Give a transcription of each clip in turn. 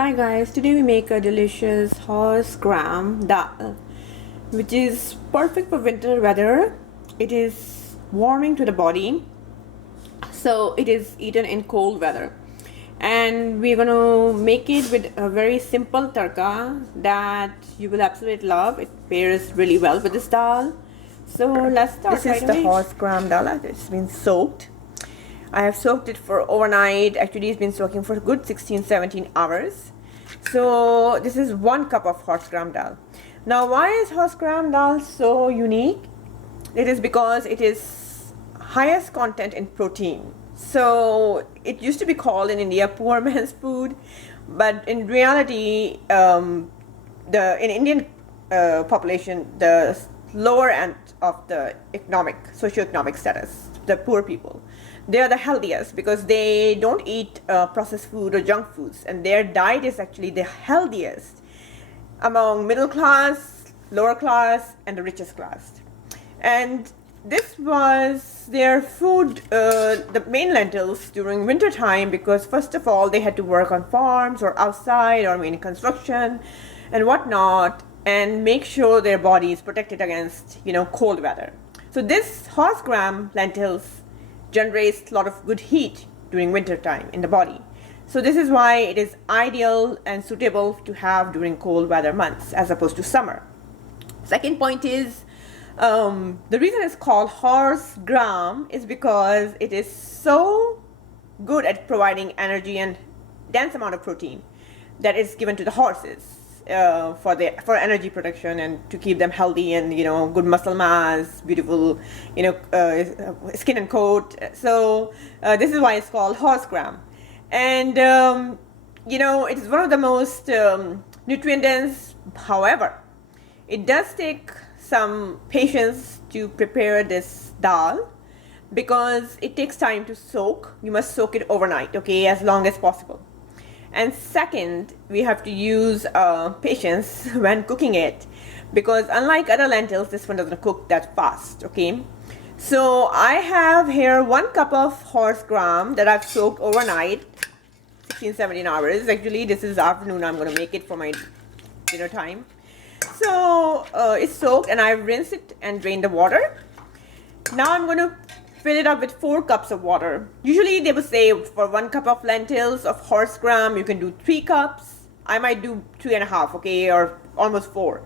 Hi guys, today we make a delicious horse gram dal which is perfect for winter weather. It is warming to the body, so it is eaten in cold weather. And we're gonna make it with a very simple tadka that you will absolutely love. It pairs really well with this dal. So let's start. This is the horse gram dal. It's been soaked. I have soaked it for overnight. Actually, it's been soaking for a good 16-17 hours. So this is 1 cup of horse gram dal. Now, why is horse gram dal so unique? It is because it is highest content in protein. So it used to be called in India poor man's food, but in reality, in Indian population, the lower end of the socioeconomic status, the poor people, they are the healthiest because they don't eat processed food or junk foods, and their diet is actually the healthiest among middle class, lower class, and the richest class. And this was their food, the main lentils during winter time, because first of all they had to work on farms or outside or in construction and whatnot, and make sure their body is protected against cold weather. So this horse gram lentils generates a lot of good heat during winter time in the body. So this is why it is ideal and suitable to have during cold weather months as opposed to summer. Second point is, the reason it's called horse gram is because it is so good at providing energy and dense amount of protein that is given to the horses for energy production and to keep them healthy and good muscle mass, beautiful skin and coat. So this is why it's called horse gram. And it is one of the most nutrient dense. However, it does take some patience to prepare this dal because it takes time to soak. You must soak it overnight, okay, as long as possible. And second, we have to use patience when cooking it because unlike other lentils, this one doesn't cook that fast, okay? So I have here 1 cup of horse gram that I've soaked overnight, 16-17 hours. Actually, this is afternoon. I'm going to make it for my dinner time. So it's soaked and I've rinsed it and drained the water. Now I'm going to fill it up with 4 cups of water. Usually they would say for 1 cup of lentils of horse gram, you can do 3 cups. I might do 3.5, okay, or almost 4.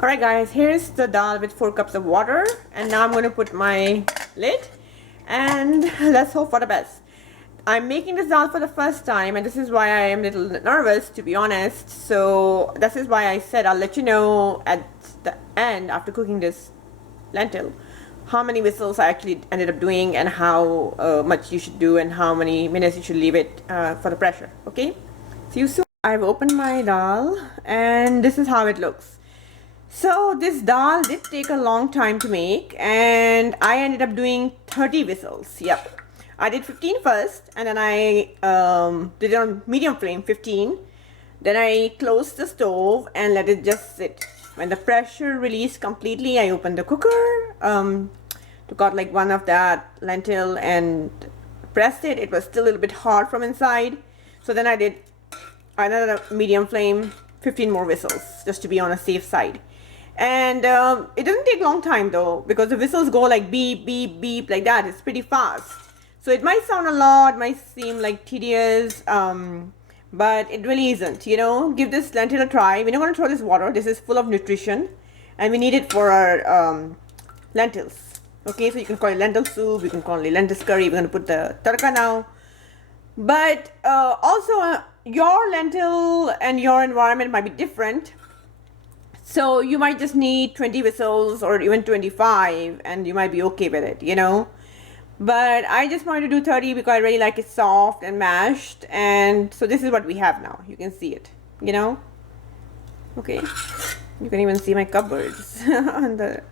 Alright guys, here's the dal with 4 cups of water. And now I'm going to put my lid and let's hope for the best. I'm making this dal for the first time and this is why I am a little nervous, to be honest. So this is why I said I'll let you know at the end after cooking this lentil how many whistles I actually ended up doing and how much you should do and how many minutes you should leave it for the pressure. Okay, see you soon. I've opened my dal and this is how it looks. So this dal did take a long time to make and I ended up doing 30 whistles. Yep, I did 15 first and then I did it on medium flame, 15. Then I closed the stove and let it just sit. When the pressure released completely, I opened the cooker, took out like one of that lentil and pressed it. It was still a little bit hard from inside. So then I did another medium flame, 15 more whistles, just to be on a safe side. And it doesn't take long time though, because the whistles go like beep, beep, beep, like that. It's pretty fast. So it might sound a lot, might seem like tedious, but it really isn't. Give this lentil a try. We're not going to throw this water. This is full of nutrition and we need it for our lentils. Okay, so you can call it lentil soup, you can call it lentil curry. We're going to put the tadka now. But also your lentil and your environment might be different. So you might just need 20 whistles or even 25 and you might be okay with it, But I just wanted to do 30 because I really like it soft and mashed. And so this is what we have now. You can see it, Okay. You can even see my cupboards on the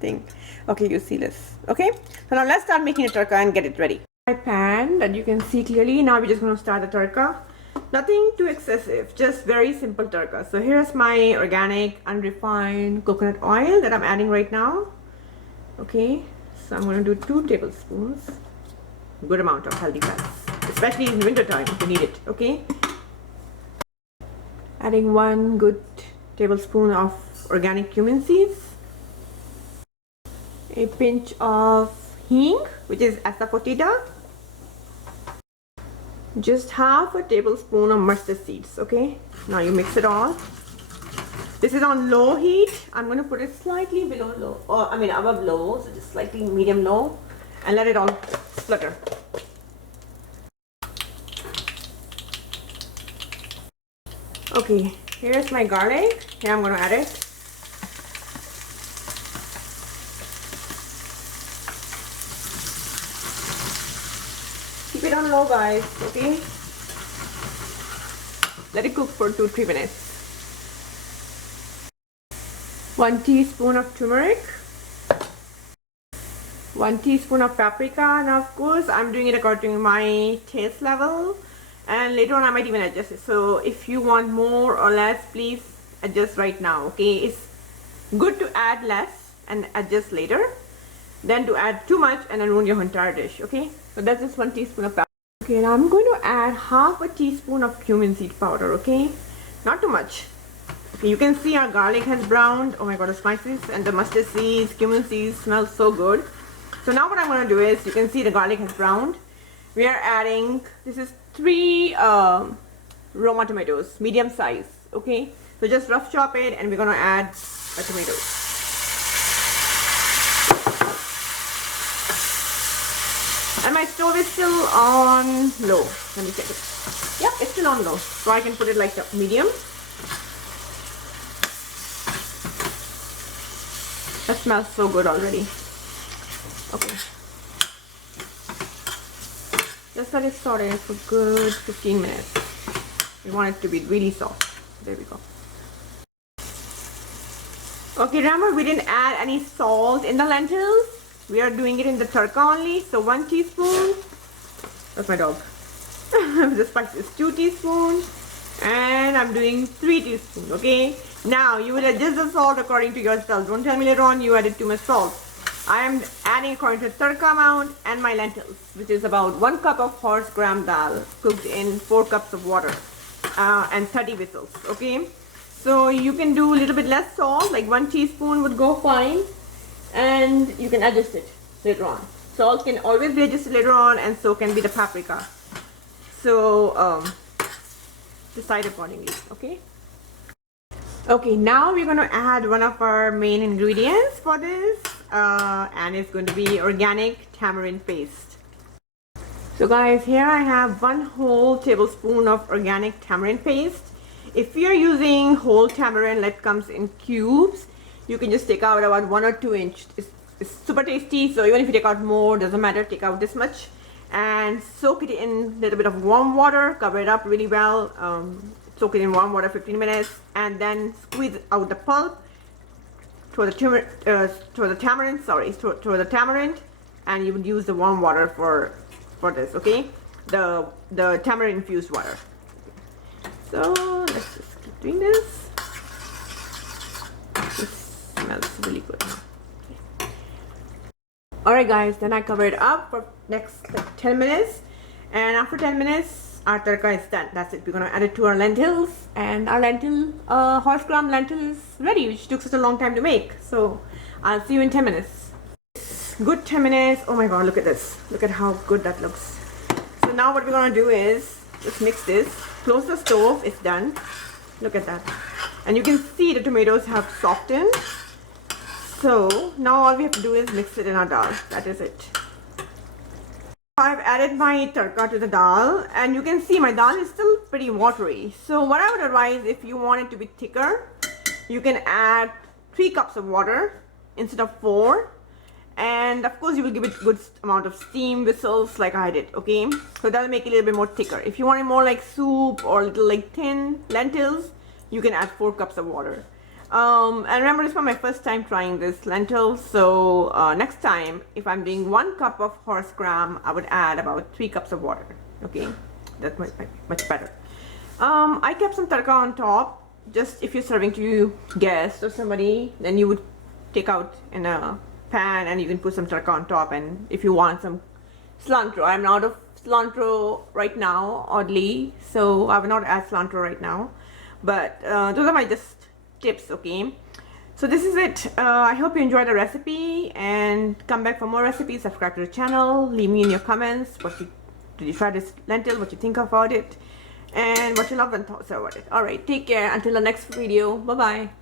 thing. Okay, you see this. Okay. So now let's start making the tadka and get it ready. My pan that you can see clearly. Now we're just going to start the tadka. Nothing too excessive, just very simple tadka. So here's my organic unrefined coconut oil that I'm adding right now. Okay. So I'm going to do 2 tablespoons. Good amount of healthy fats, especially in winter time. You need it. Okay. Adding 1 good tablespoon of organic cumin seeds, a pinch of hing, which is asafoetida, just half a tablespoon of mustard seeds. Okay, now you mix it all. This is on low heat. I'm going to put it slightly below low, or I mean above low, so just slightly medium low, and let it all splutter. Okay, here's my garlic. Here I'm going to add it. Keep it on low, guys, okay? Let it cook for 2-3 minutes. 1 teaspoon of turmeric, 1 teaspoon of paprika. Now of course I'm doing it according to my taste level, and later on I might even adjust it. So if you want more or less, please adjust right now, okay? It's good to add less and adjust later than to add too much and then ruin your entire dish, okay? So that's just 1 teaspoon of paprika. Okay, now I'm going to add half a teaspoon of cumin seed powder, okay? Not too much. Okay, you can see our garlic has browned. Oh my god, the spices and the mustard seeds, cumin seeds smell so good. So now what I'm going to do is, you can see the garlic has browned. We are adding, this is 3 Roma tomatoes, medium size, okay? So just rough chop it, and we're going to add the tomatoes. And my stove is still on low. Let me check it. Yep, it's still on low. So I can put it like a medium. That smells so good already. Okay. Just let it saute for good 15 minutes. We want it to be really soft. There we go. Okay, remember we didn't add any salt in the lentils. We are doing it in the tadka only. So 1 teaspoon. That's my dog. The spice is 2 teaspoons. And I'm doing 3 teaspoons, okay? Now you will adjust the salt according to yourself. Don't tell me later on you added too much salt. I am adding according to the tadka amount and my lentils, which is about 1 cup of horse gram dal cooked in 4 cups of water and 30 whistles, okay? So you can do a little bit less salt, like 1 teaspoon would go fine, and you can adjust it later on. Salt can always be adjusted later on, and so can be the paprika. So decide accordingly, okay? Okay, now we're going to add one of our main ingredients for this, and it's going to be organic tamarind paste. So guys, here I have 1 whole tablespoon of organic tamarind paste. If you're using whole tamarind that comes in cubes, you can just take out about 1 or 2 inch. It's super tasty, so even if you take out more, doesn't matter, take out this much. And soak it in a little bit of warm water, cover it up really well, soak it in warm water 15 minutes, and then squeeze out the pulp, throw the tamarind, and you would use the warm water for this, okay? The tamarind infused water. So let's just keep doing this. This smells really good. Alright guys, then I cover it up for next 10 minutes, and after 10 minutes our tadka is done. That's it. We're gonna add it to our lentils, and our horse gram lentil is ready, which took such a long time to make. So I'll see you in 10 minutes. Good 10 minutes. Oh my god, look at this. Look at how good that looks. So now what we're gonna do is just mix this, close the stove. It's done. Look at that. And you can see the tomatoes have softened. So now all we have to do is mix it in our dal. That is it. I've added my tadka to the dal, and you can see my dal is still pretty watery. So what I would advise, if you want it to be thicker, you can add 3 cups of water instead of 4. And of course you will give it good amount of steam whistles like I did, okay? So that'll make it a little bit more thicker. If you want it more like soup or a little like thin lentils, you can add 4 cups of water. And remember, this was my first time trying this lentils, so next time if I'm doing 1 cup of horse gram, I would add about 3 cups of water, okay? That's much better. I kept some tadka on top, just if you're serving to guests or somebody, then you would take out in a pan and you can put some tadka on top. And if you want some cilantro, I'm out of cilantro right now, oddly, so I will not add cilantro right now. but those are my just tips. Okay, so this is it. I hope you enjoyed the recipe, and come back for more recipes. Subscribe to the channel, leave me in your comments did you try this lentil, what you think about it, and what you love and thoughts about it. All right, take care until the next video. Bye bye.